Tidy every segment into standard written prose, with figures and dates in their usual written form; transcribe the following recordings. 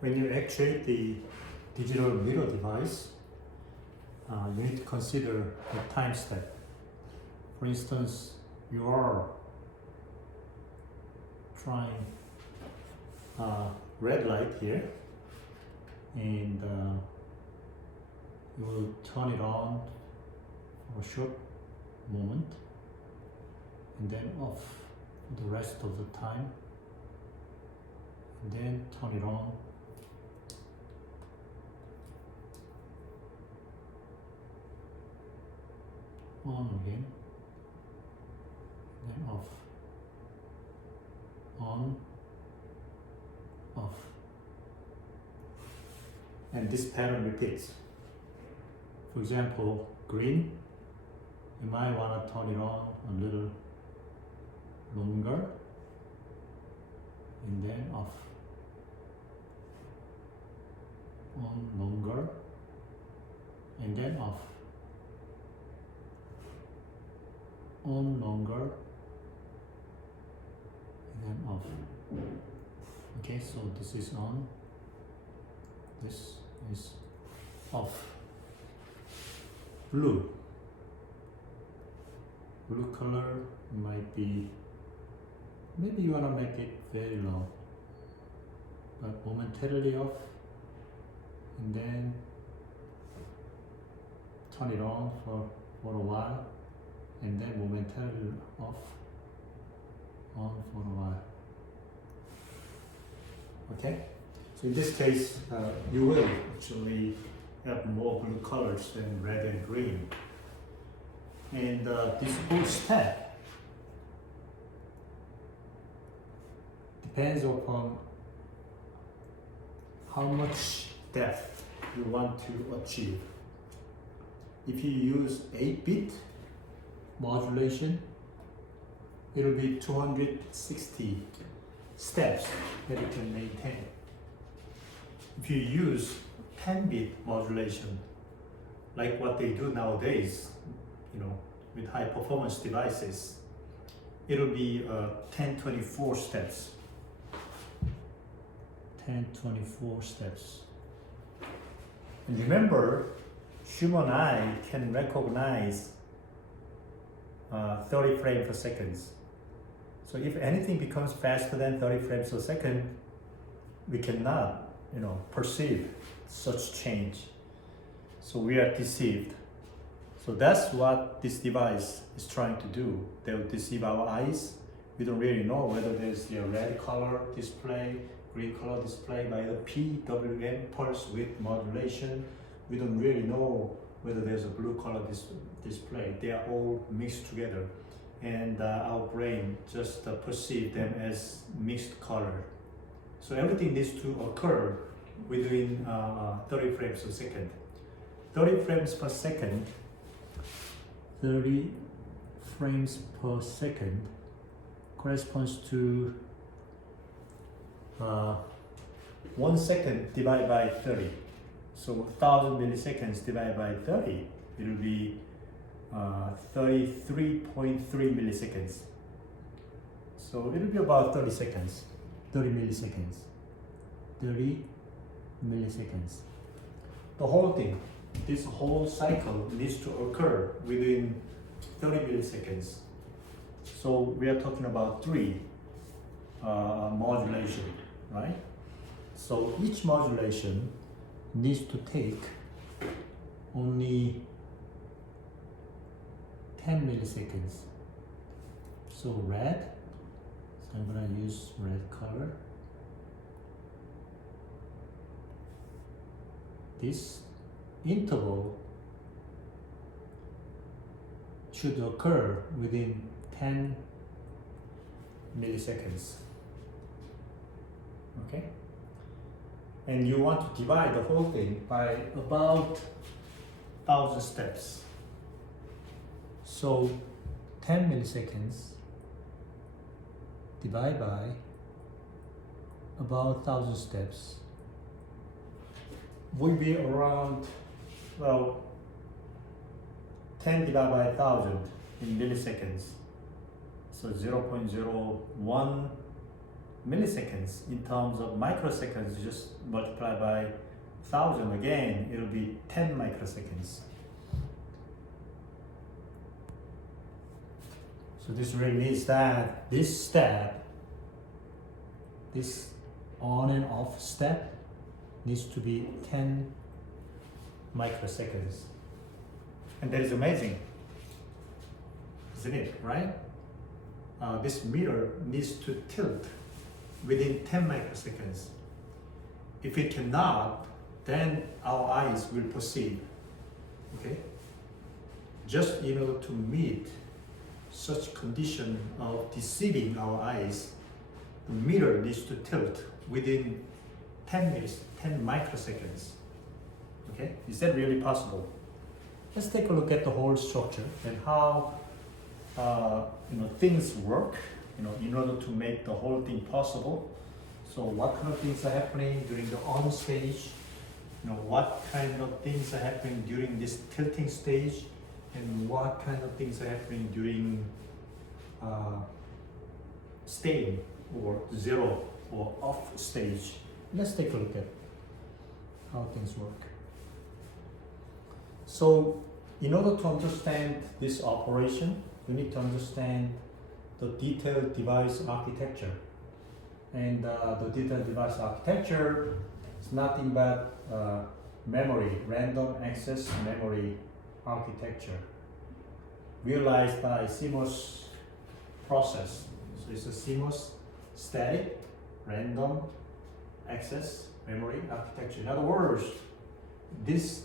when you actuate the digital mirror device, you need to consider the time step. For instance, you are trying red light here, and you will turn it on for a short moment and then off for the rest of the time, and then turn it on again, then off, on, off, and this pattern repeats. For example, green, you might want to turn it on a little longer and then off, on longer and then off, on longer and then off. Okay, so this is on, this is off. Blue color might be, maybe you want to make it very low, but momentarily off, and then turn it on for a while, and then momentarily off, on for a while. Okay, so in this case, you will actually have more blue colors than red and green. And this whole step depends upon how much depth you want to achieve. If you use 8-bit modulation, it will be 260 steps that you can maintain. If you use 10-bit modulation, like what they do nowadays, with high performance devices, it'll be 1024 steps. 1024 steps. And remember, human eye can recognize 30 frames per second. So if anything becomes faster than 30 frames per second, we cannot, perceive such change. So we are deceived. So that's what this device is trying to do. They will deceive our eyes. We don't really know whether there's a red color display, green color display by the PWM, pulse width modulation. We don't really know whether there's a blue color display. They are all mixed together, and our brain just perceives them as mixed color. So everything needs to occur within 30 frames per second. 30 frames per second 30 frames per second corresponds to 1 second divided by 30. So 1000 milliseconds divided by 30, it will be 33.3 milliseconds. So it will be about 30 seconds, 30 milliseconds, 30 milliseconds. The whole thing, this whole cycle needs to occur within 30 milliseconds. So we are talking about 3 modulation, right? So each modulation needs to take only 10 milliseconds. So red, so I'm gonna use red color. This interval should occur within 10 milliseconds. Okay? And you want to divide the whole thing by about 1000 steps. So 10 milliseconds divided by about 1000 steps will be around, 10 divided by 1000 in milliseconds. So 0.01 milliseconds. In terms of microseconds, just multiply by 1000 again, it'll be 10 microseconds. So this really means that this step, this on and off step, needs to be 10 microseconds. And that is amazing, isn't it, right? This meter needs to tilt within 10 microseconds. If it cannot, then our eyes will perceive, okay? Just in order to meet such condition of deceiving our eyes, the meter needs to tilt within 10 microseconds. Okay, is that really possible? Let's take a look at the whole structure and how things work. In order to make the whole thing possible. So, what kind of things are happening during the on stage? What kind of things are happening during this tilting stage, and what kind of things are happening during staying or zero or off stage. Let's take a look at how things work. So in order to understand this operation, you need to understand the detailed device architecture. And the detailed device architecture is nothing but memory, random access memory architecture, realized by CMOS process. So it's a CMOS static random access memory architecture. In other words, this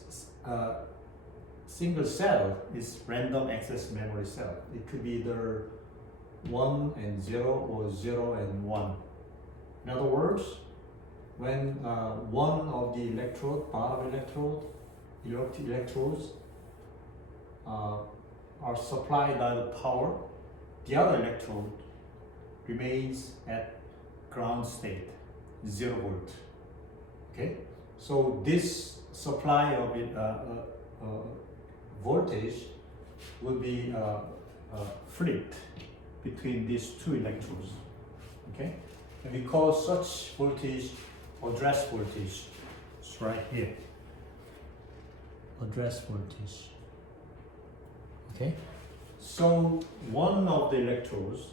single cell is random access memory cell. It could be either 1 and 0 or 0 and 1. In other words, when one of the electrode, bottom electrodes are supplied by the power, the other electrode remains at ground state, 0 volt. Okay, so this supply of voltage will be flipped between these two electrodes. Okay, and we call such voltage address voltage. It's right here. Address voltage. Okay, so one of the electrodes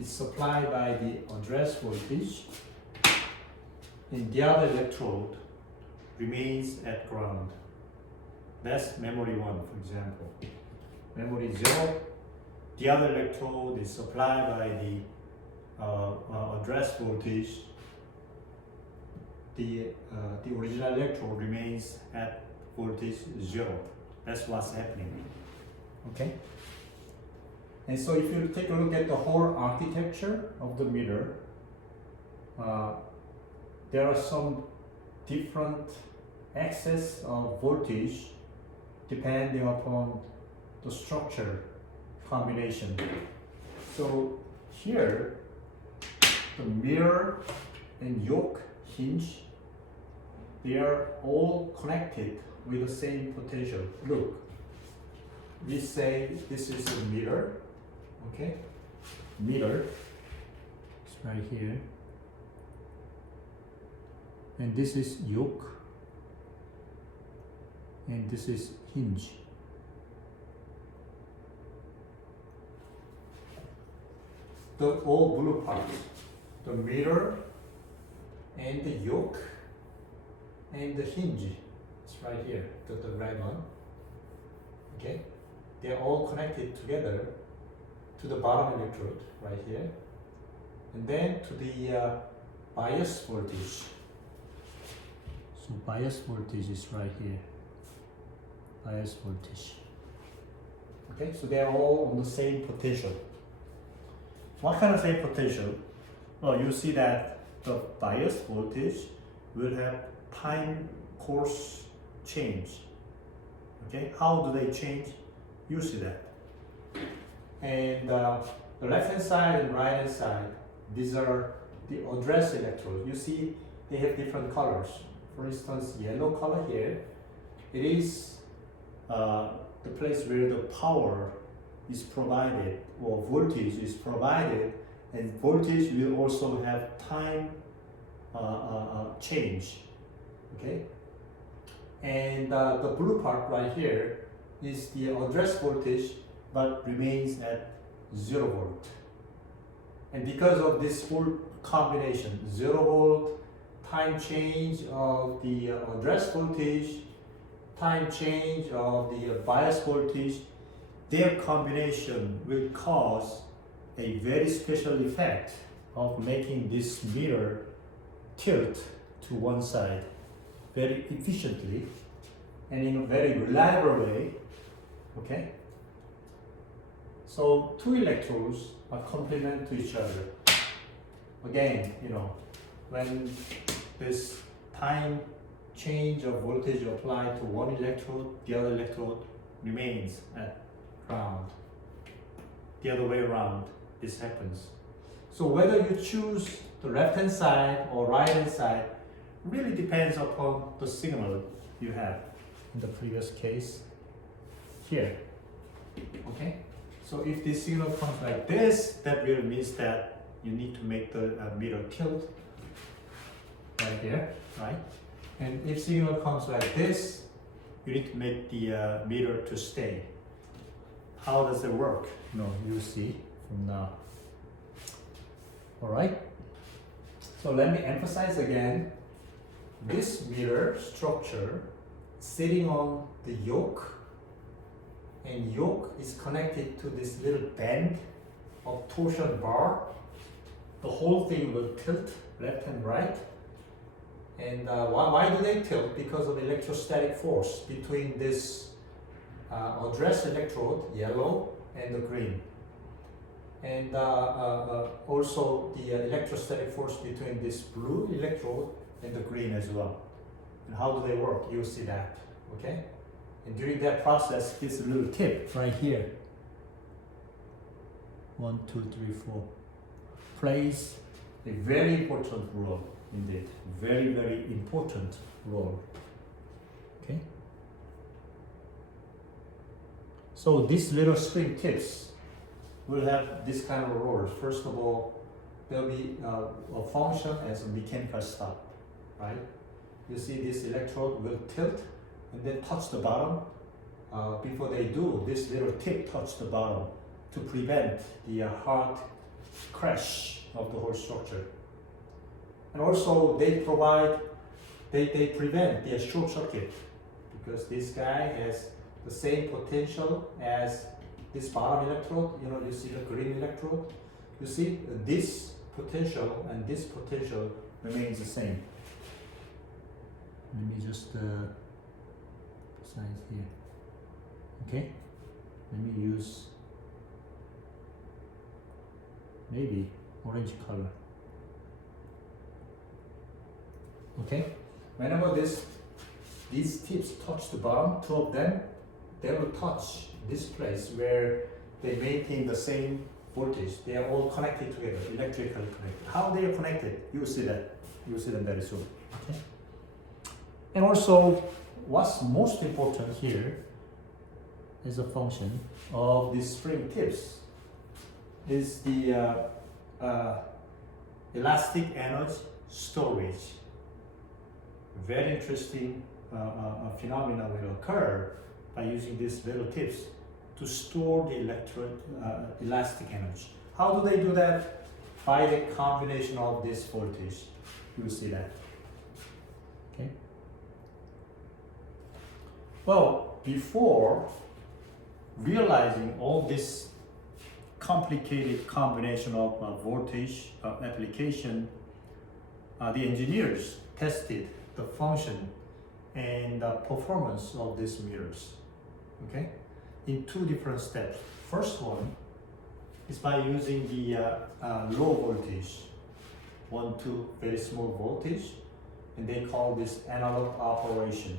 is supplied by the address voltage, and the other electrode remains at ground. That's memory 1, for example. Memory 0, the other electrode is supplied by the address voltage. The original electrode remains at voltage 0. That's what's happening. Okay? And so if you take a look at the whole architecture of the meter, there are some different access of voltage depending upon the structure combination. So here, the mirror and yoke hinge, they are all connected with the same potential. Look, we say this is a meter, okay? Meter, it's right here. And this is yoke, and this is hinge. The all blue parts, the mirror and the yoke and the hinge, it's right here, the red one. Okay, they're all connected together to the bottom electrode right here, and then to the bias voltage. So bias voltage is right here. Bias voltage. Okay, so they are all on the same potential. What kind of same potential? Well, you see that the bias voltage will have time course change. Okay, how do they change? You see that. And the left hand side and right hand side, these are the address electrodes. You see they have different colors. For instance, yellow color here, it is the place where the power is provided or voltage is provided and voltage will also have time change. Okay, and the blue part right here is the address voltage, but remains at 0 volt. And because of this whole combination, 0 volt, time change of the address voltage, time change of the bias voltage, their combination will cause a very special effect of making this mirror tilt to one side very efficiently and in a very reliable way. Okay? So two electrodes are complement to each other. Again, when this time change of voltage applied to one electrode, the other electrode remains at ground. The other way around, this happens. So whether you choose the left-hand side or right-hand side really depends upon the signal you have. In the previous case, here. Okay? So if this signal comes like this, that really means that you need to make the mirror tilt right here, right? And if signal comes like this, you need to make the mirror to stay. How does it work? You see from now. All right. So let me emphasize again. This mirror structure sitting on the yoke, and yoke is connected to this little band of torsion bar. The whole thing will tilt left and right. And why do they tilt? Because of electrostatic force between this address electrode, yellow, and the green. And also the electrostatic force between this blue electrode and the green as well. And how do they work? You'll see that, okay? And during that process, this little tip right here, 1, 2, 3, 4, plays a very important role indeed. Very, very important role. Okay? So these little spring tips will have this kind of roles. First of all, there'll be a function as a mechanical stop, right? You see this electrode will tilt and then touch the bottom. Before they do, this little tip touch the bottom to prevent the hard crash of the whole structure. And also they prevent the short circuit, because this guy has the same potential as this bottom electrode. You see the green electrode. You see this potential and this potential remains the same. Let me just size here. Okay, let me use maybe orange color. Okay, whenever these tips touch the bottom, two of them, they will touch this place where they maintain the same voltage. They are all connected together, electrically connected. How they are connected, you will see that. You will see them very soon. Okay. And also, what's most important here is a function of these spring tips is the elastic energy storage. Very interesting phenomena will occur by using these little tips to store the elastic energy. How do they do that? By the combination of this voltage. You will see that. Okay. Well, before realizing all this complicated combination of voltage application, the engineers tested the function and the performance of these mirrors, okay, in two different steps. First one is by using the low voltage, 1, 2, very small voltage, and they call this analog operation.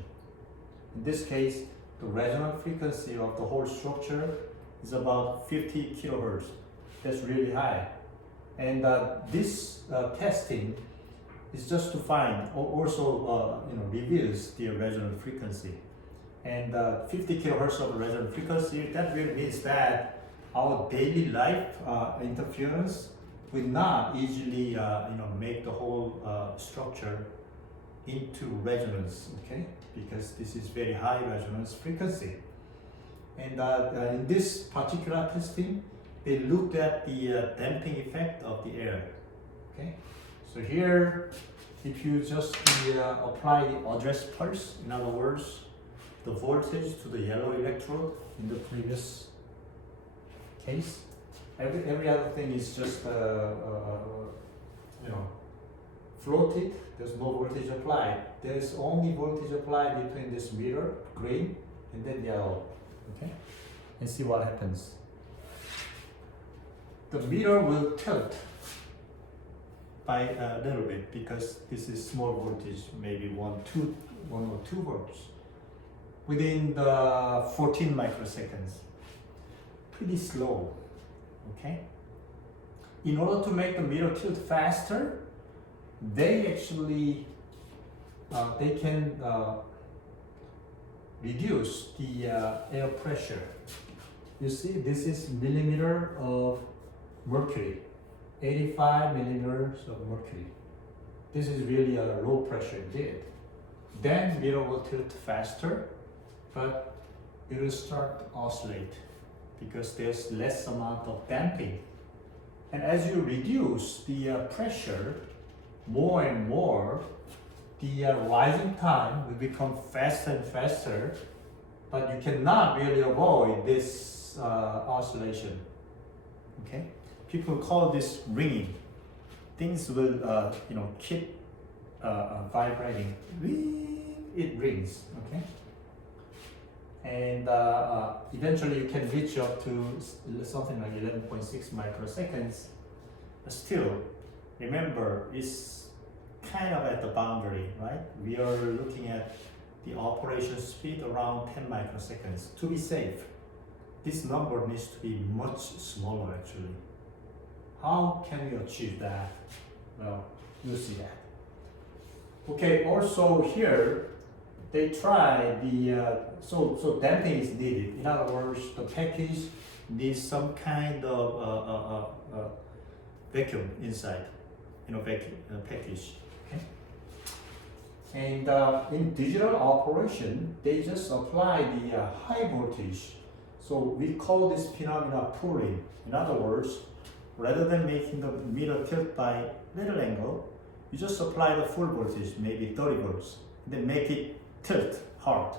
In this case, the resonant frequency of the whole structure is about 50 kilohertz. That's really high. And this testing is just to find, also reveals the resonant frequency. And 50 kilohertz of resonant frequency, that really means that our daily life interference will not easily make the whole structure into resonance, okay? Because this is very high resonance frequency. And in this particular testing, they looked at the damping effect of the air, okay? So here, if you just apply the address pulse, in other words, the voltage to the yellow electrode in the previous case, every other thing is just floated. There's no voltage applied. There's only voltage applied between this mirror, green, and then yellow. Okay, and see what happens. The mirror will tilt by a little bit because this is small voltage, maybe 1 or 2 volts, within the 14 microseconds. Pretty slow. Okay. In order to make the mirror tilt faster, they actually they can reduce the air pressure. You see, this is millimeter of mercury, 85 millimeters of mercury. This is really a low pressure indeed. Then mirror will tilt faster, but it will start to oscillate because there's less amount of damping. And as you reduce the pressure more and more, the rising time will become faster and faster, but you cannot really avoid this oscillation. Okay, people call this ringing. Things will keep vibrating. It rings. Okay, and eventually you can reach up to something like 11.6 microseconds. But still, remember, it's kind of at the boundary, right? We are looking at the operation speed around 10 microseconds. To be safe, this number needs to be much smaller actually. How can we achieve that? Well, you'll see that. Okay, also here, they try the, so damping is needed. In other words, the package needs some kind of vacuum inside, package. Okay. And in digital operation, they just apply the high voltage. So we call this phenomena pulling. In other words, rather than making the mirror tilt by little angle, you just apply the full voltage, maybe 30 volts, then make it tilt hard.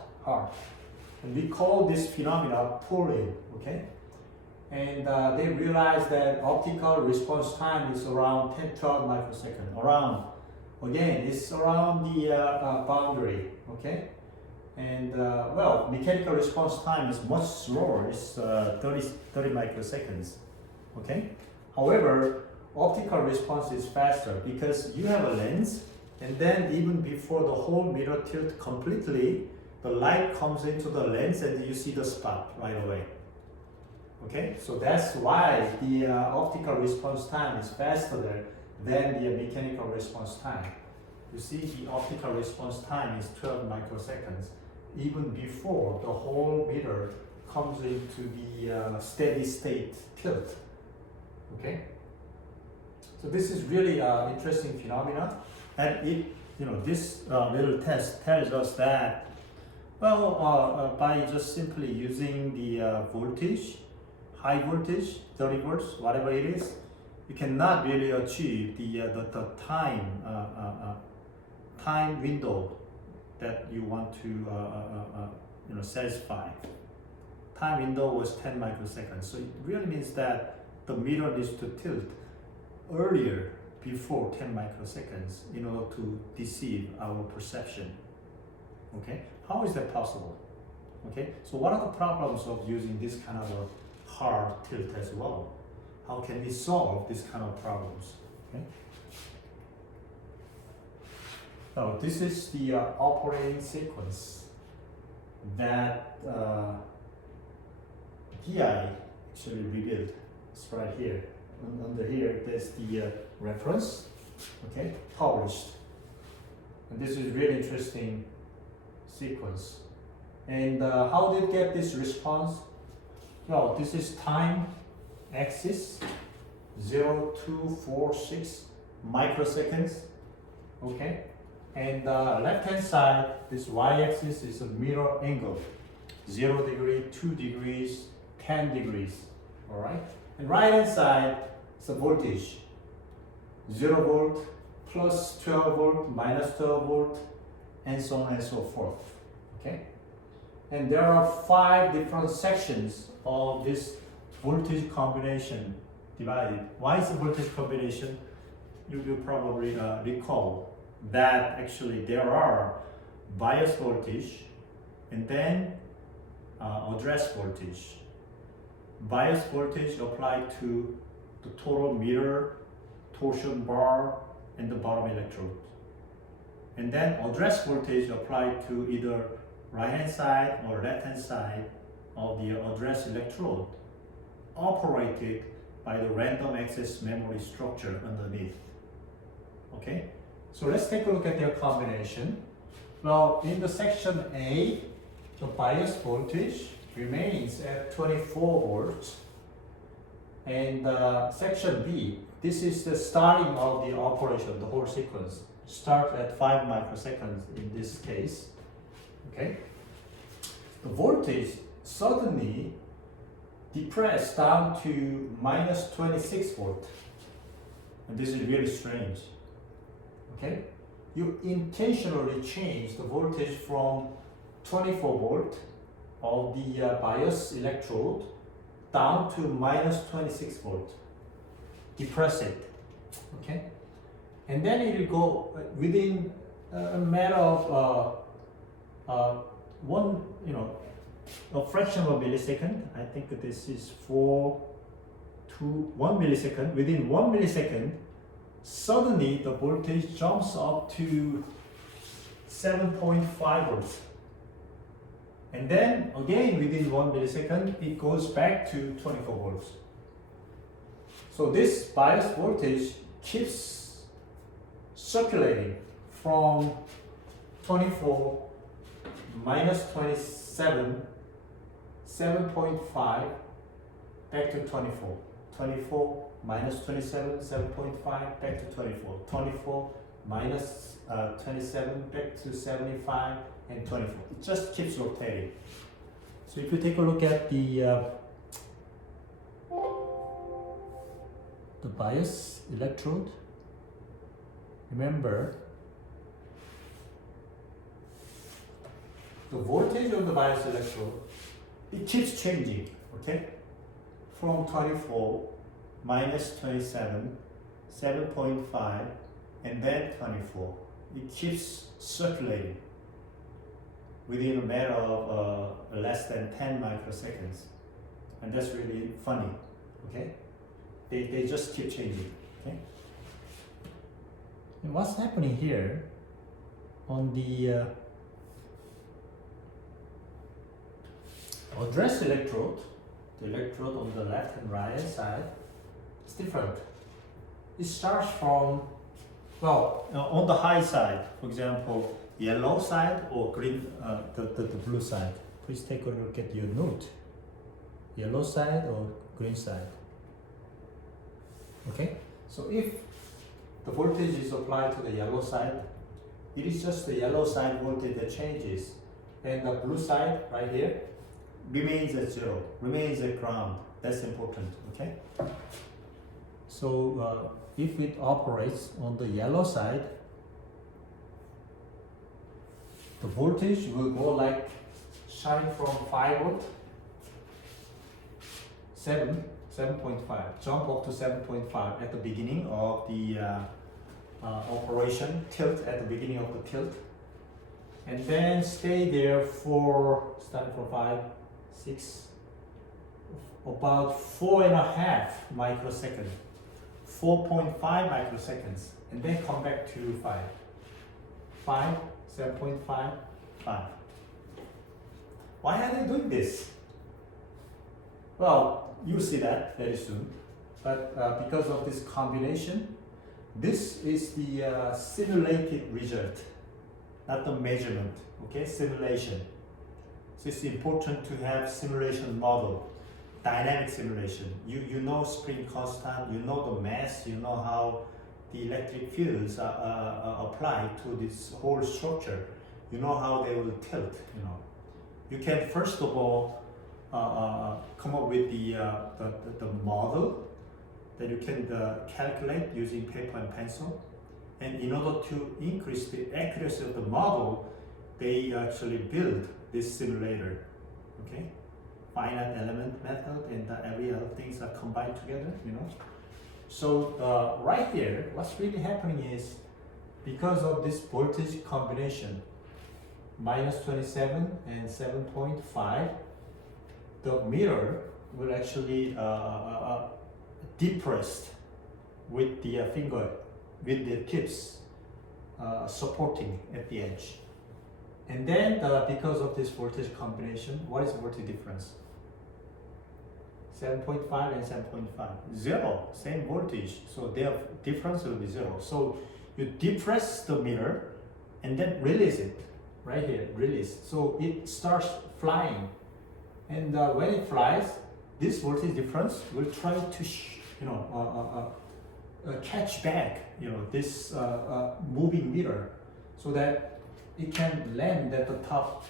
And we call this phenomena pulling, okay? And they realized that optical response time is around 10-12 microseconds. Around, again, it's around the boundary, okay? And mechanical response time is much slower. It's 30 microseconds, okay? However, optical response is faster because you have a lens, and then even before the whole mirror tilt completely, the light comes into the lens and you see the spot right away. Okay, so that's why the optical response time is faster than the mechanical response time. You see, the optical response time is 12 microseconds, even before the whole mirror comes into the steady state tilt. Okay, so this is really an interesting phenomena, and this little test tells us that, by just simply using the voltage, high voltage, 30 volts, whatever it is, you cannot really achieve the time window that you want to satisfy. Time window was 10 microseconds, so it really means that the mirror needs to tilt earlier, before 10 microseconds, in order to deceive our perception. Okay, how is that possible? Okay, so what are the problems of using this kind of a hard tilt as well? How can we solve this kind of problems? Okay. Now this is the operating sequence that DI actually revealed. It's right here. Under here, there's the reference. Okay, published. And this is really interesting sequence. And how did it get this response? Well, this is time axis, 0.0246 microseconds. Okay, and left hand side, this y-axis is a mirror angle, 0 degree, 2 degrees, 10 degrees. All right, and right hand side is a voltage, 0 volt, plus 12 volt, minus 12 volt, and so on and so forth. Okay, and there are 5 different sections of this voltage combination divided. Why is the voltage combination? You will probably recall that actually there are bias voltage and then address voltage. Bias voltage applied to the total mirror, torsion bar, and the bottom electrode. And then address voltage applied to either right hand side or left hand side of the address electrode, operated by the random access memory structure underneath. Okay, so let's take a look at their combination. Well, in the section A, the bias voltage remains at 24 volts. And section B, this is the starting of the operation, the whole sequence. Start at 5 microseconds in this case. Okay, the voltage suddenly depressed down to minus 26 volt. And this is really strange. Okay, you intentionally change the voltage from 24 volt of the bias electrode down to minus 26 volt. Depress it. Okay, and then it will go within a matter of one, a fraction of a millisecond. I think this is 4 to 1 millisecond. Within 1 millisecond, suddenly the voltage jumps up to 7.5 volts. And then again within 1 millisecond, it goes back to 24 volts. So this bias voltage keeps circulating from 24 minus 27, 7.5 back to 24. 24 minus 27, 7.5 back to 24. 24 minus 27 back to 75 and 24. It just keeps rotating. So if you take a look at the bias electrode, remember the voltage of the bias electrode, it keeps changing, okay? From 24 minus 27, 7.5, and then 24. It keeps circulating within a matter of less than 10 microseconds. And that's really funny, okay? They just keep changing, okay? And what's happening here on the address electrode, the electrode on the left and right side, it's different. It starts from, well, on the high side, for example, yellow side or green, the blue side. Please take a look at your note. Yellow side or green side. Okay, so if the voltage is applied to the yellow side, it is just the yellow side voltage that changes, and the blue side right here remains at 0, remains at ground. That's important, okay? So if it operates on the yellow side, the voltage will go like shine from 5 volt, 7.5, jump up to 7.5 at the beginning of the operation, tilt at the beginning of the tilt, and then stay there for, starting from 5, 6, about 4.5 microseconds, 4.5 microseconds, and then come back to 5, 7.5, 5. Why are they doing this? Well, you'll see that very soon. But because of this combination, this is the simulated result, not the measurement, okay? Simulation. So it's important to have simulation model. dynamic simulation. You know spring constant, you know the mass, you know how the electric fields are applied to this whole structure. You know how they will tilt. You can first of all come up with the model that you can calculate using paper and pencil. And in order to increase the accuracy of the model, they actually build this simulator. Okay, finite element method and every other things are combined together. So right here, what's really happening is because of this voltage combination, minus 27 and 7.5, the mirror will actually depressed with the finger, with the tips supporting at the edge. And then because of this voltage combination, what is voltage difference? 7.5 and 7.5, 0, same voltage, so their difference will be 0. So you depress the mirror and then release it, right here, release. So it starts flying, and when it flies, this voltage difference will try to catch back this moving mirror, so that it can land at the top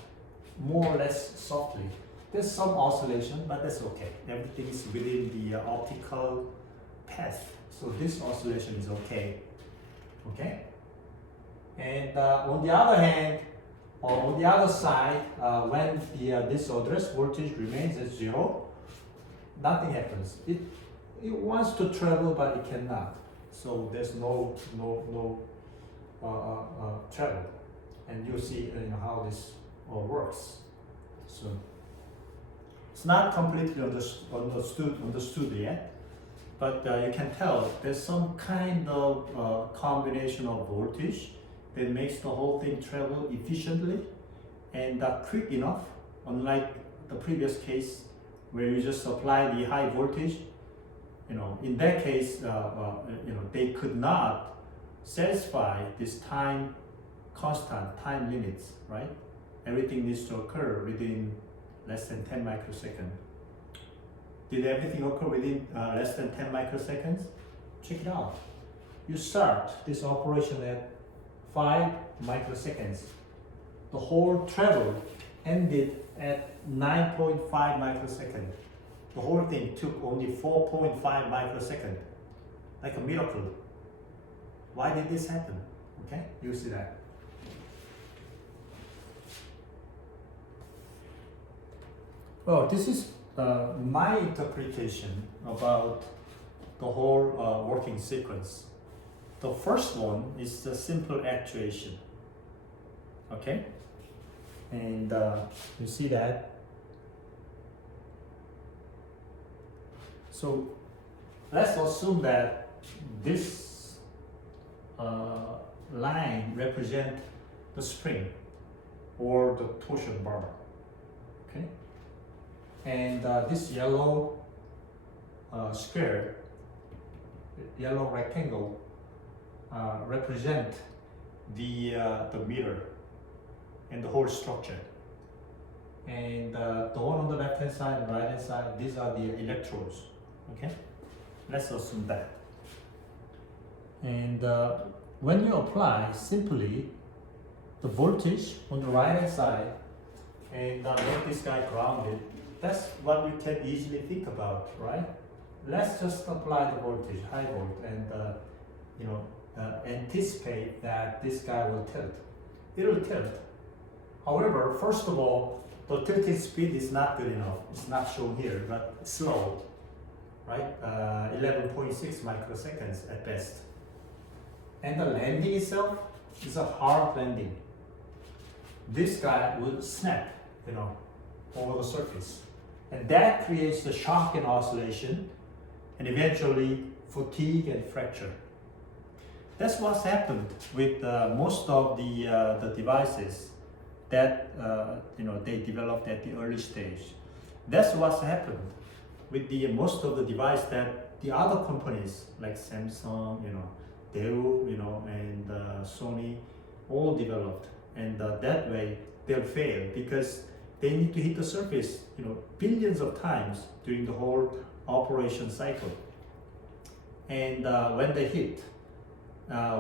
more or less softly. There's some oscillation, but that's okay. Everything is within the optical path, so this oscillation is okay. And on the other hand, or on the other side, when this address voltage remains at 0, nothing happens. It wants to travel, but it cannot. So there's no travel, and you see how this works. So it's not completely understood yet, but you can tell there's some kind of combination of voltage that makes the whole thing travel efficiently and quick enough, unlike the previous case where you just apply the high voltage. In that case, they could not satisfy this time constant, time limits, right? Everything needs to occur within less than 10 microseconds. Did everything occur within less than 10 microseconds? Check it out. You start this operation at 5 microseconds. The whole travel ended at 9.5 microseconds. The whole thing took only 4.5 microseconds. Like a miracle. Why did this happen? Okay, you see that. Well, this is my interpretation about the whole working sequence. The first one is the simple actuation. Okay? And you see that. So let's assume that this line represents the spring or the torsion bar. Okay? And this yellow square, yellow rectangle, represent the mirror and the whole structure. And the one on the left hand side and right hand side, these are the electrodes. Okay, let's assume that. And when you apply simply the voltage on the right hand side and make this guy grounded, that's what you can easily think about, right? Let's just apply the voltage, high volt, and anticipate that this guy will tilt. It will tilt. However, first of all, the tilting speed is not good enough. It's not shown here, but it's slow, right? 11.6 microseconds at best. And the landing itself is a hard landing. This guy will snap, over the surface. And that creates the shock and oscillation, and eventually fatigue and fracture. That's what's happened with most of the devices that they developed at the early stage. That's what's happened with most of the device that the other companies like Samsung, Dell, and Sony all developed, and that way they'll fail because they need to hit the surface, billions of times during the whole operation cycle. And when they hit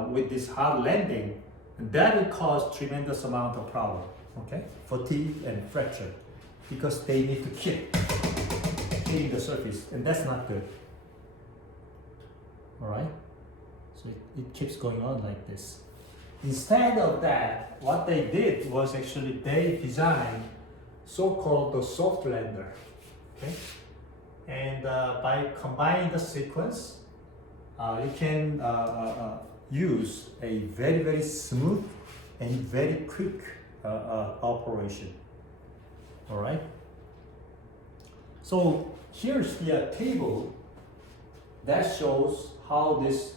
with this hard landing, that will cause tremendous amount of problem, okay? Fatigue and fracture, because they need to keep hitting the surface, and that's not good. All right? So it keeps going on like this. Instead of that, what they did was actually they designed so-called the soft lander, okay? And by combining the sequence, you can use a very, very smooth and very quick operation. All right? So here's the table that shows how this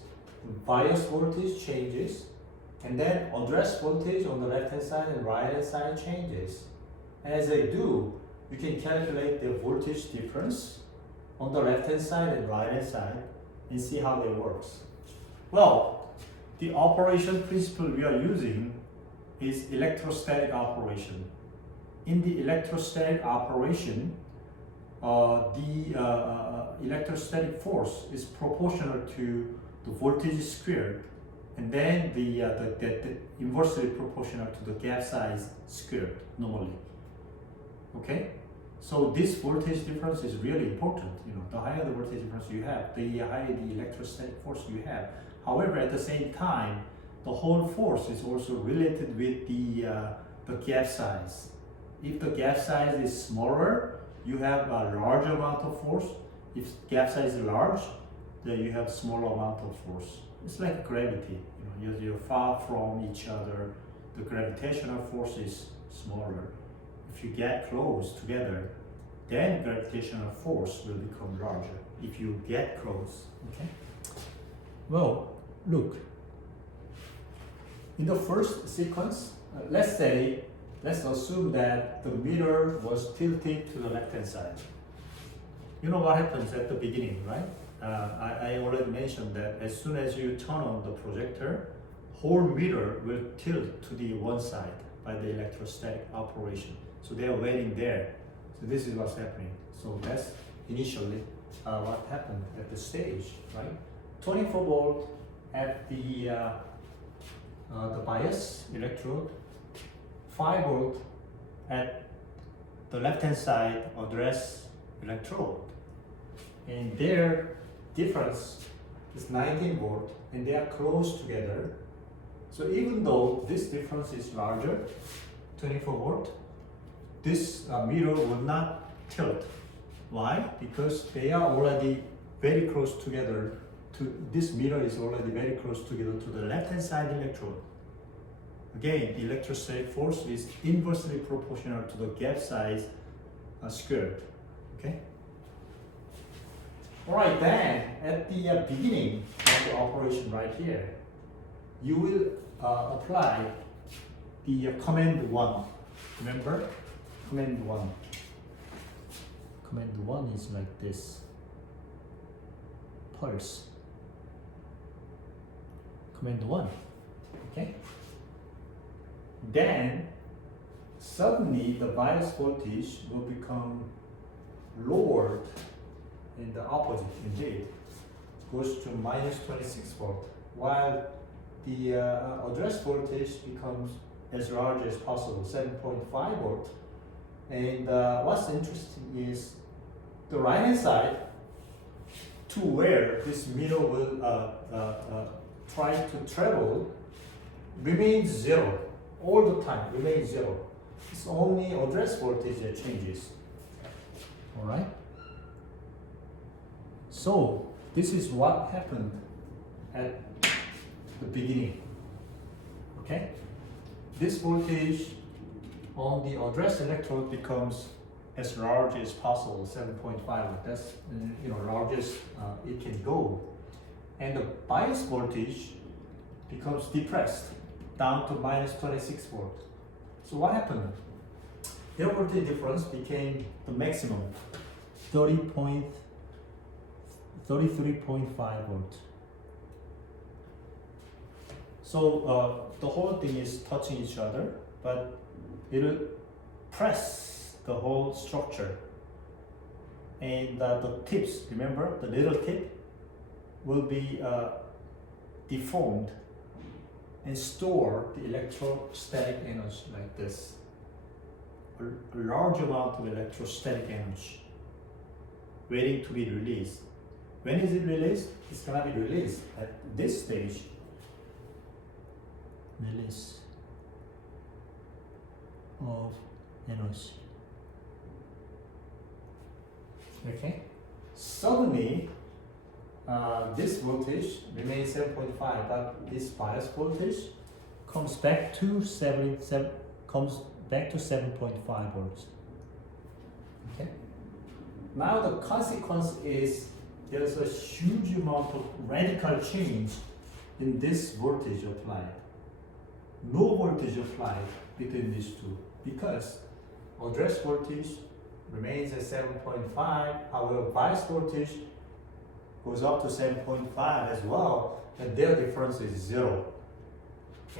bias voltage changes, and then address voltage on the left hand side and right hand side changes. And as they do, you can calculate the voltage difference on the left hand side and right hand side and see how they works. Well, the operation principle we are using is electrostatic operation. In the electrostatic operation, the electrostatic force is proportional to the voltage squared, and then the inversely proportional to the gap size squared normally. Okay, so this voltage difference is really important. The higher the voltage difference you have, the higher the electrostatic force you have. However, at the same time, the whole force is also related with the gap size. If the gap size is smaller, you have a large amount of force. If gap size is large, then you have smaller amount of force. It's like gravity. You're far from each other, the gravitational force is smaller. If you get close together, then gravitational force will become larger if you get close. Okay. Well, look. In the first sequence, let's assume that the mirror was tilted to the left-hand side. You know what happens at the beginning, right? I already mentioned that as soon as you turn on the projector, whole mirror will tilt to the one side by the electrostatic operation. So they are waiting there. So this is what's happening. So that's initially what happened at the stage, right? 24 volt at the bias electrode, 5 volt at the left-hand side address electrode, and their difference is 19 volt, and they are close together. So even though this difference is larger, 24 volt, this mirror will not tilt. Why? Because they are already very close together. This mirror is already very close together to the left-hand side electrode. Again, the electrostatic force is inversely proportional to the gap size squared. Okay. All right, then at the beginning of the operation right here, you will apply the command 1. Remember, command 1. Command 1 is like this. Pulse. Command 1. Okay. Then suddenly the bias voltage will become lowered in the opposite, indeed. It goes to minus 26 volt, while the address voltage becomes as large as possible, 7.5 volt. And what's interesting is the right hand side, to where this mirror will try to travel, remains zero all the time, remains zero. It's only address voltage that changes. All right. So this is what happened at the beginning. Okay. This voltage on the address electrode becomes as large as possible, 7.5. That's largest it can go, and the bias voltage becomes depressed down to minus 26 volt. So what happened? Their voltage difference became the maximum, 33.5 volt. So the whole thing is touching each other, but it will press the whole structure. And the tips, remember the little tip, will be deformed and store the electrostatic energy like this. A large amount of electrostatic energy waiting to be released. When is it released? It's gonna be released at this stage. Release of energy. Okay. Suddenly, this voltage remains 7.5, but this bias voltage comes back to 7.5 volts. Okay. Now the consequence is there's a huge amount of radical change in this voltage applied. No voltage applied between these two because address voltage remains at 7.5, however bias voltage goes up to 7.5 as well, and their difference is 0.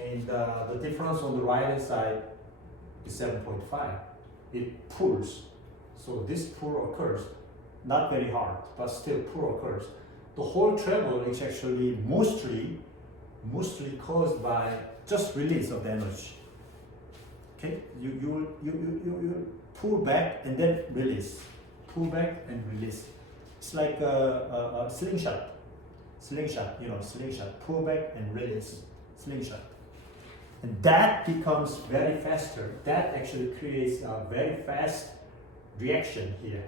And the difference on the right hand side is 7.5. It pulls. So this pull occurs, not very hard, but still pull occurs. The whole travel is actually mostly caused by just release of the energy. Okay, you pull back and then release, pull back and release. It's like a slingshot, slingshot, pull back and release, slingshot. And that becomes very faster. That actually creates a very fast reaction here,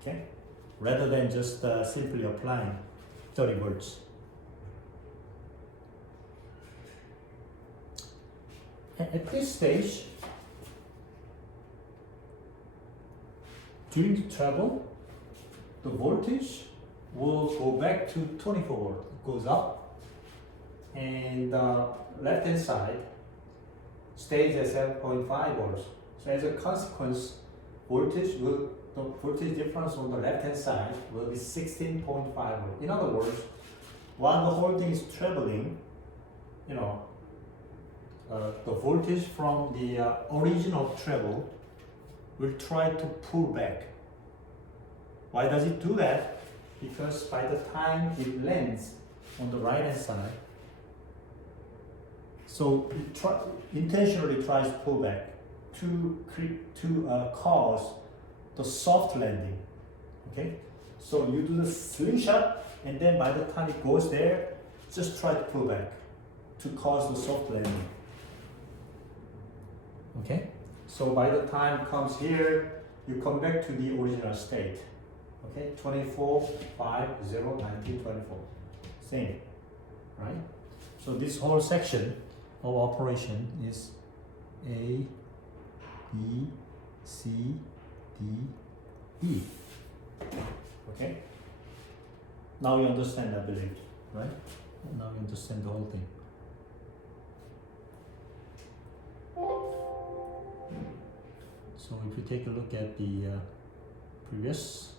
okay? Rather than just simply applying 30 volts. At this stage, during the travel, the voltage will go back to 24 volt. It goes up, and the left hand side stays at 7.5 volts. So as a consequence, the voltage difference on the left hand side will be 16.5 volt. In other words, while the whole thing is traveling, the voltage from the origin of travel will try to pull back. Why does it do that? Because by the time it lands on the right hand side, so it intentionally tries to pull back to cause the soft landing. Okay, so you do the slingshot, and then by the time it goes there, just try to pull back to cause the soft landing. Okay, so by the time it comes here, you come back to the original state. Okay, 24, 5, 0, 19, 24. Same, right? So this whole section of operation is A, B, C, D, E. Okay? Now you understand, I believe, right? Now you understand the whole thing. So if you take a look at the previous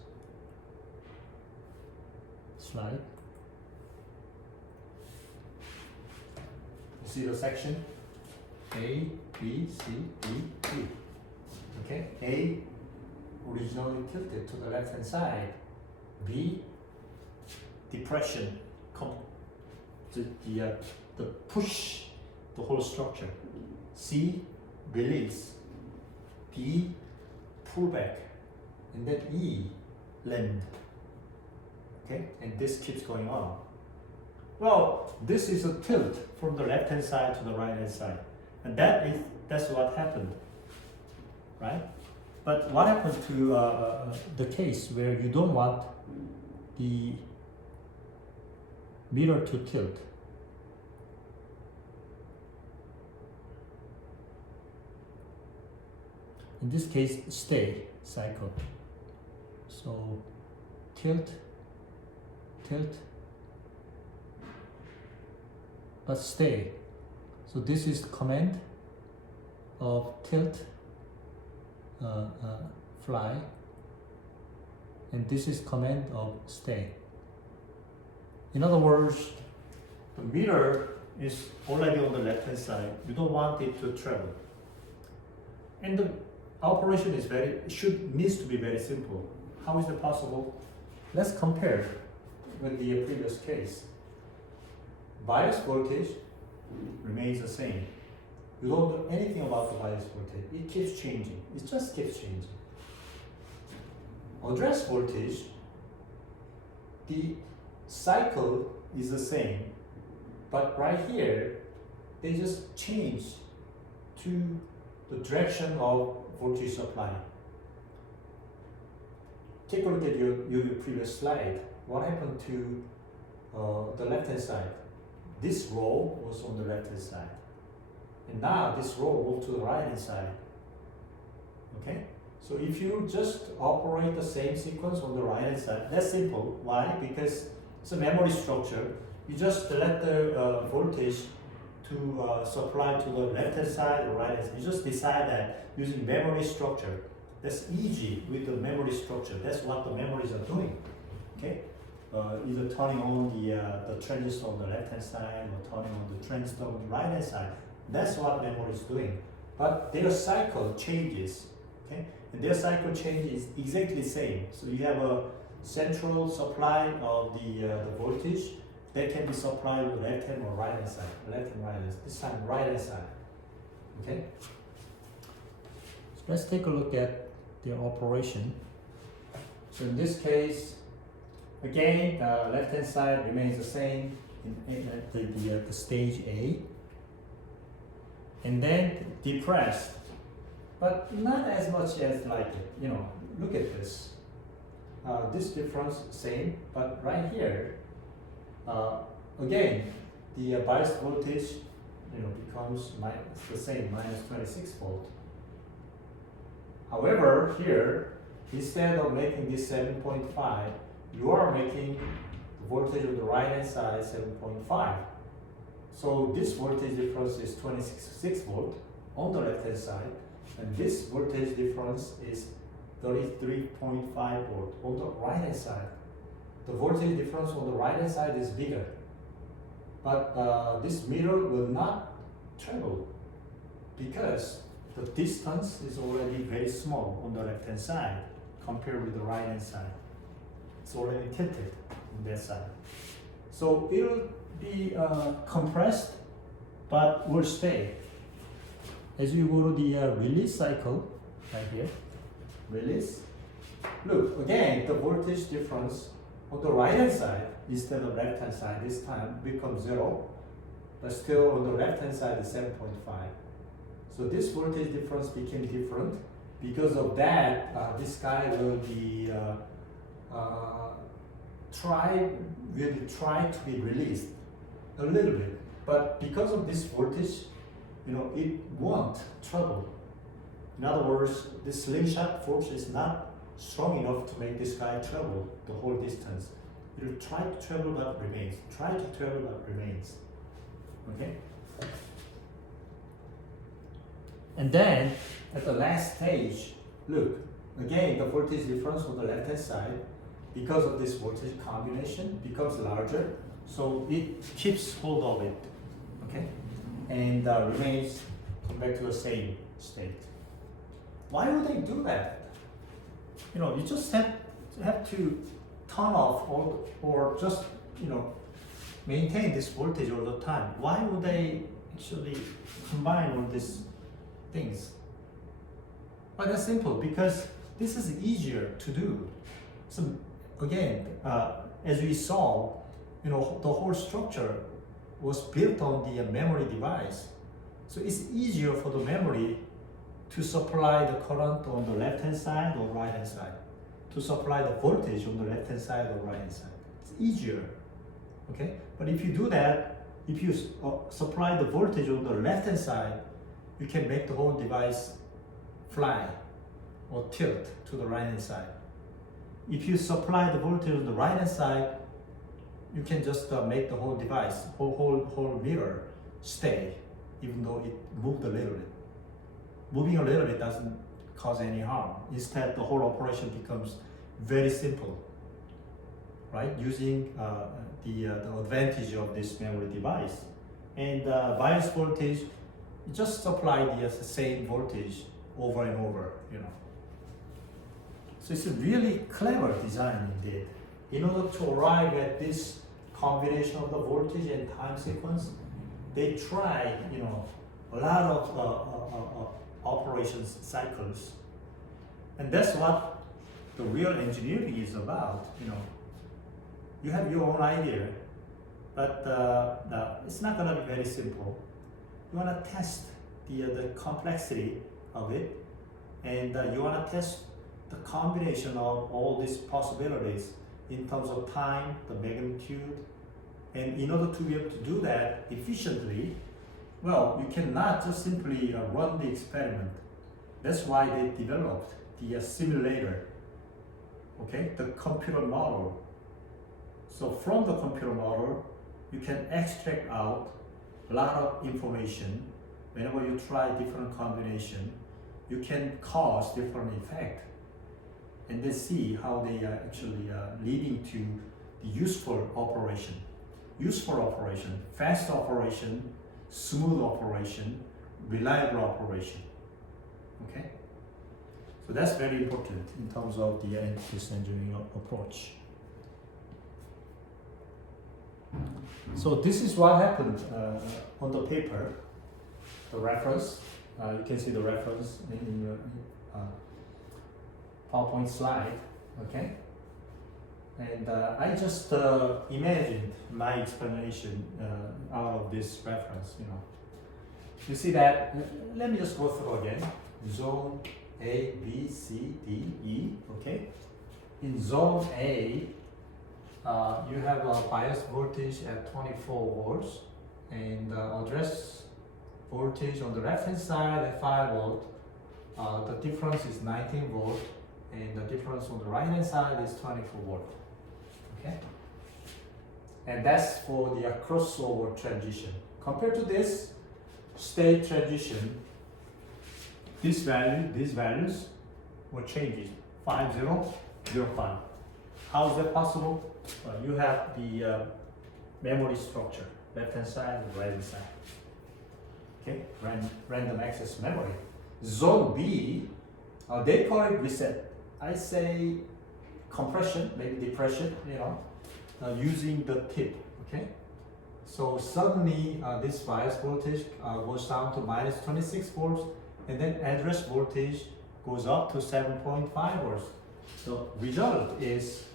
slide, you see the section A, B, C, D, E. Okay, A originally tilted to the left hand side. B, depression, the push the whole structure. C, release. D, pull back, and then E, land. Okay, and this keeps going on. Well, this is a tilt from the left hand side to the right hand side, and that's what happened, right? But what happened to the case where you don't want the mirror to tilt? In this case, stay cycle. So tilt, but stay. So this is command of tilt, fly, and this is command of stay. In other words, the mirror is already on the left hand side. You don't want it to travel. And the operation is needs to be very simple. How is that possible? Let's compare with the previous case. Bias voltage remains the same. You don't know anything about the bias voltage. It keeps changing. It just keeps changing. Address voltage, the cycle is the same, but right here, they just change to the direction of voltage supply. Take a look at your previous slide. What happened to the left-hand side? This row was on the left-hand side. And now this row moved to the right-hand side. Okay? So if you just operate the same sequence on the right-hand side, that's simple. Why? Because it's a memory structure. You just let the voltage to supply to the left-hand side or right-hand side. You just decide that using memory structure. That's easy with the memory structure. That's what the memories are doing. Okay? Either turning on the transistor on the left-hand side or turning on the transistor on the right-hand side. That's what memory is doing. But their cycle changes. Okay? And their cycle change is exactly the same. So you have a central supply of the voltage that can be supplied with left hand or right hand side. Left and right hand. This time right hand side. Okay? So let's take a look at the operation. So in this case, again, left hand side remains the same in the stage A. And then depressed, but not as much as like it. You know, look at this. This difference same, but right here, again, the bias voltage, becomes the same, minus 26 volt. However, here, instead of making this 7.5, you are making the voltage of the right hand side 7.5. So this voltage difference is 26 volt on the left hand side, and this voltage difference is 33.5 volt on the right hand side. The voltage difference on the right hand side is bigger, but this meter will not travel because the distance is already very small on the left hand side compared with the right hand side. It's already tilted on that side. So it will be compressed, but will stay. As you go to the release cycle, right here, release, look, again, the voltage difference on the right hand side instead of left hand side this time becomes 0, but still on the left hand side is 7.5. So this voltage difference became different. Because of that, this guy will be try to be released a little bit, but because of this voltage, it won't travel. In other words, this slingshot force is not strong enough to make this guy travel the whole distance. It will try to travel but remains. Try to travel but remains. Okay? And then at the last stage, look, again the voltage difference on the left hand side because of this voltage combination becomes larger, so it keeps hold of it, okay, and remains, come back to the same state. Why would they do that? You just have to turn off or just maintain this voltage all the time. Why would they actually combine all these things? But that's simple, because this is easier to do. So again, as we saw, the whole structure was built on the memory device. So it's easier for the memory to supply the current on the left hand side or right hand side, to supply the voltage on the left hand side or right hand side. It's easier, okay? But if you do that, if you supply the voltage on the left hand side, you can make the whole device fly or tilt to the right hand side. If you supply the voltage on the right hand side, you can just make the whole device, whole mirror stay, even though it moved a little bit. Moving a little bit doesn't cause any harm. Instead, the whole operation becomes very simple, right? Using the advantage of this memory device. And bias voltage, you just supply the same voltage over and over, you know. So it's a really clever design indeed. In order to arrive at this combination of the voltage and time sequence, they try, you know, a lot of operations cycles, and that's what the real engineering is about. You know, you have your own idea, but it's not going to be very simple. You want to test the complexity of it, and you want to test the combination of all these possibilities in terms of time, the magnitude, and in order to be able to do that efficiently, well, you cannot just simply run the experiment. That's why they developed the simulator, okay, the computer model. So from the computer model, you can extract out a lot of information. Whenever you try different combination, you can cause different effect, and then see how they are actually leading to the useful operation, fast operation, smooth operation, reliable operation. Okay, so that's very important in terms of the entity engineering approach. So this is what happened on the paper, the reference. You can see the reference in your PowerPoint slide, okay? And I just imagined my explanation out of this reference, you know. You see that, let me just go through again. Zone A, B, C, D, E, okay? In zone A, you have a bias voltage at 24 volts and address voltage on the left hand side at 5 volt. The difference is 19 volt, and the difference on the right hand side is 24 volt. Okay? And that's for the crossover transition. Compared to this state transition, these values will change. 5005. How is that possible? You have the memory structure, left hand side and right hand side. Okay, random access memory. Zone B, they call it reset. I say compression, maybe depression, you know, using the tip. Okay, so suddenly this bias voltage goes down to minus 26 volts, and then address voltage goes up to 7.5 volts. So result is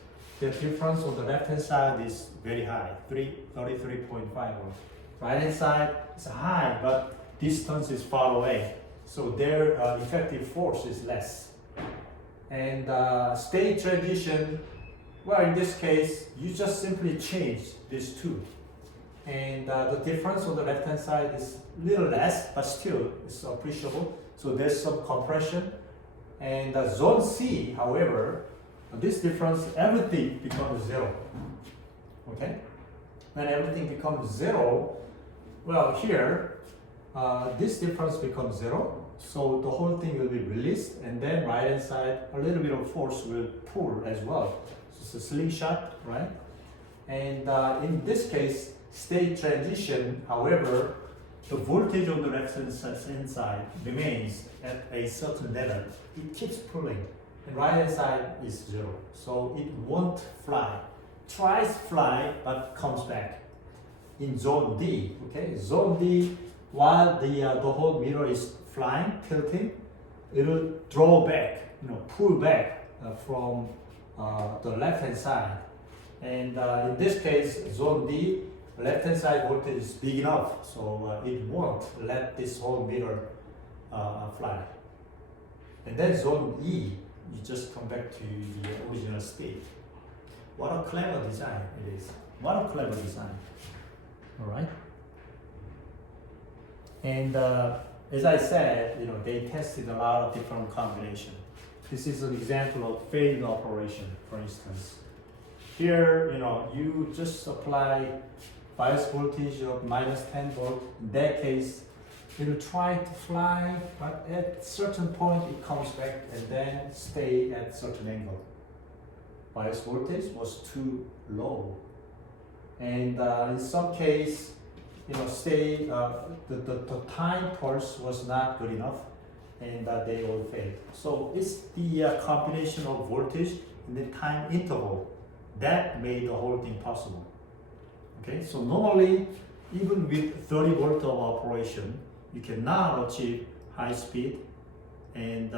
the difference on the left hand side is very high, 33.5 volts. Right hand side is high, but distance is far away, so their effective force is less. And state transition, well, in this case, you just simply change these two, and the difference on the left hand side is a little less, but still it's appreciable. So there's some compression. And zone C, however, this difference, everything becomes zero. Okay? When everything becomes zero, well, here, this difference becomes zero. So the whole thing will be released, and then right hand side, a little bit of force will pull as well. So it's a slingshot, right? And in this case, state transition, however, the voltage on the left hand side remains at a certain level. It keeps pulling, and right hand side is zero. So it won't fly. Tries fly, but comes back. In zone D, okay? Zone D, while the whole mirror is flying, tilting, it will draw back, you know, pull back from the left hand side. And in this case, zone D, left hand side voltage is big enough, so it won't let this whole mirror fly. And then zone E, you just come back to the original state. What a clever design it is. What a clever design. All right. And as I said, you know, they tested a lot of different combinations. This is an example of failed operation, for instance. Here, you know, you just apply bias voltage of minus 10 volt. In that case, it will try to fly, but at a certain point it comes back and then stay at a certain angle. Bias voltage was too low. And in some case, you know, the time pulse was not good enough. and they all failed. So it's the combination of voltage and the time interval that made the whole thing possible. Okay, so normally, even with 30 volt of operation, you cannot achieve high speed, and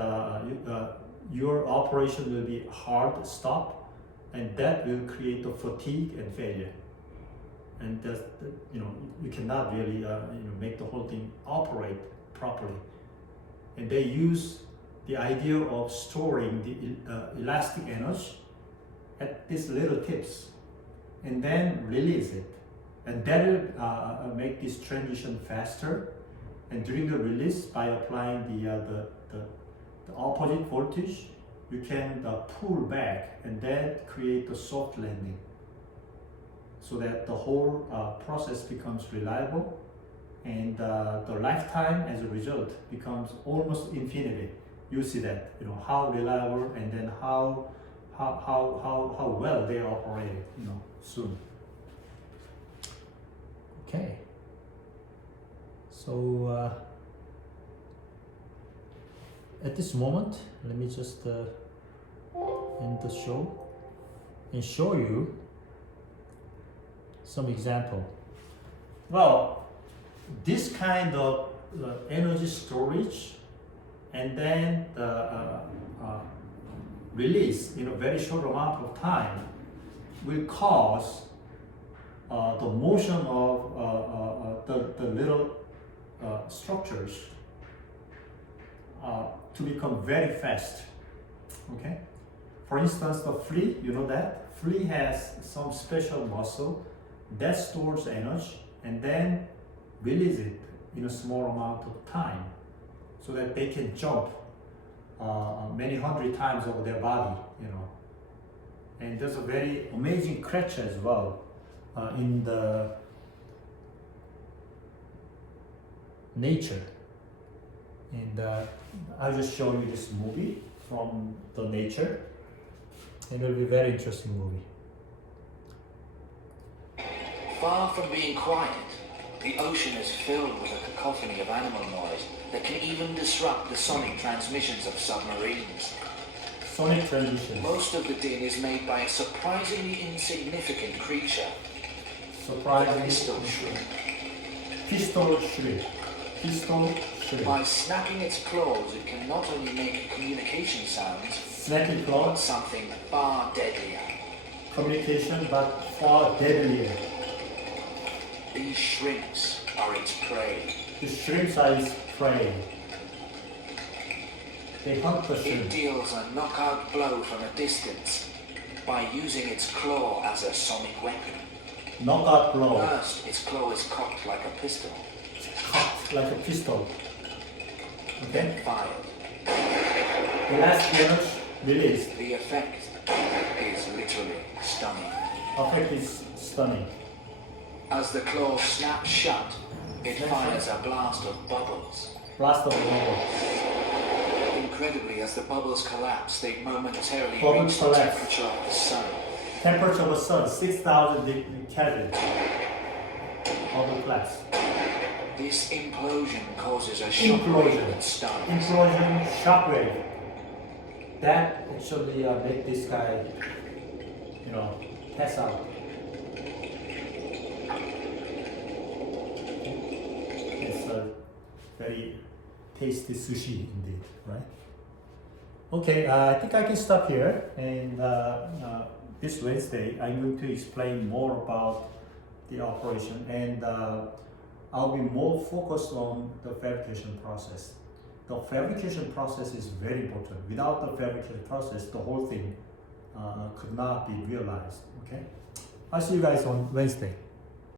your operation will be hard stop, and that will create the fatigue and failure. And that's, you cannot really make the whole thing operate properly. And they use the idea of storing the elastic energy at these little tips, and then release it, and that will make this transition faster. And during the release, by applying the opposite voltage, you can pull back and then create a soft landing, so that the whole process becomes reliable, and the lifetime as a result becomes almost infinity. You see that, how reliable, and then how well they operate, soon. Okay. So at this moment, let me just end the show and show you some example. Well, this kind of energy storage and then the release in a very short amount of time will cause the motion of the little structures to become very fast. Okay. For instance, the flea, that flea has some special muscle that stores energy and then release it in a small amount of time, so that they can jump many hundred times over their body, And there's a very amazing creature as well in the nature. And I'll just show you this movie from the nature, and it'll be a very interesting movie. Far from being quiet, the ocean is filled with a cacophony of animal noise that can even disrupt the sonic transmissions of submarines. Sonic transmission. Most of the din is made by a surprisingly insignificant creature. Surprisingly. Pistol shrimp. Pistol shrimp. Pistol shrimp. By snapping its claws, it can not only make communication sounds, snapping but claws. something far deadlier. Communication, but far deadlier. These shrimps are its prey. The shrimps are its prey. They hunt the shrimp. It deals a knockout blow from a distance by using its claw as a sonic weapon. Knockout blow. First, its claw is cocked like a pistol. Cocked like a pistol. Okay. Then fired. The last damage released. The effect is literally stunning. Effect is stunning. As the claw snaps shut, it fires a blast of bubbles. Blast of bubbles. Incredibly, as the bubbles collapse, they momentarily Bubbles reach the collapse. temperature of the sun. Temperature of the sun, 6,000 Kelvin. Bubble collapse. This implosion causes a shockwave that stuns. Implosion, shockwave. That actually make this guy, pass out. It's a very tasty sushi indeed, right? Okay, I think I can stop here, and this Wednesday I'm going to explain more about the operation, and I'll be more focused on the fabrication process. The fabrication process is very important. Without the fabrication process, the whole thing could not be realized. Okay, I'll see you guys on Wednesday.